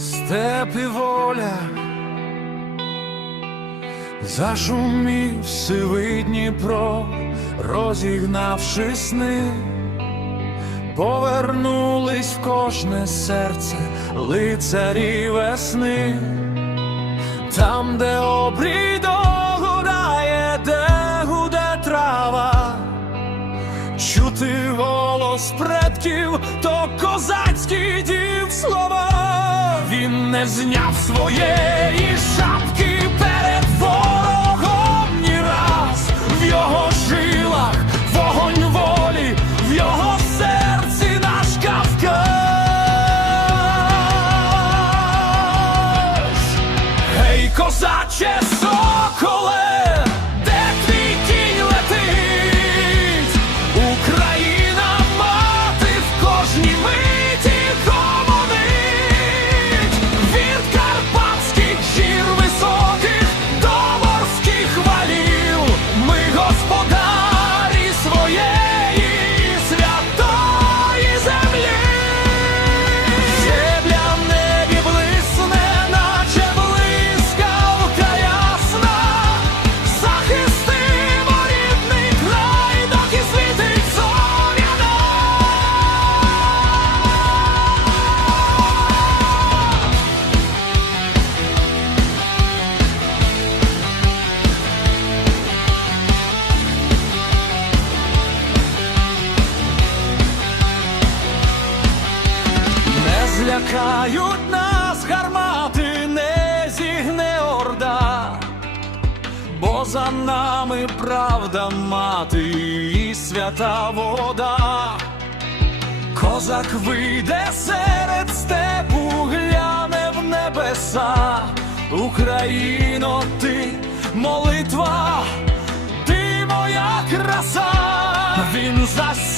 степ і воля, зашумів сивий Дніпро, розігнавши сни, повернулись в кожне серце лицарі весни, там, де обрій догорає, де гуде трава. Чути голос предків, то козацький. Він не зняв своєї шапки перед ворогом ні раз. В його жилах вогонь волі, в його серці наш Кавказ. Гей, козаче злякають нас гармати, не зігне орда, бо за нами правда мати і свята вода. Козак вийде серед степу, гляне в небеса, Україно, ти молитва, ти моя краса, він засів.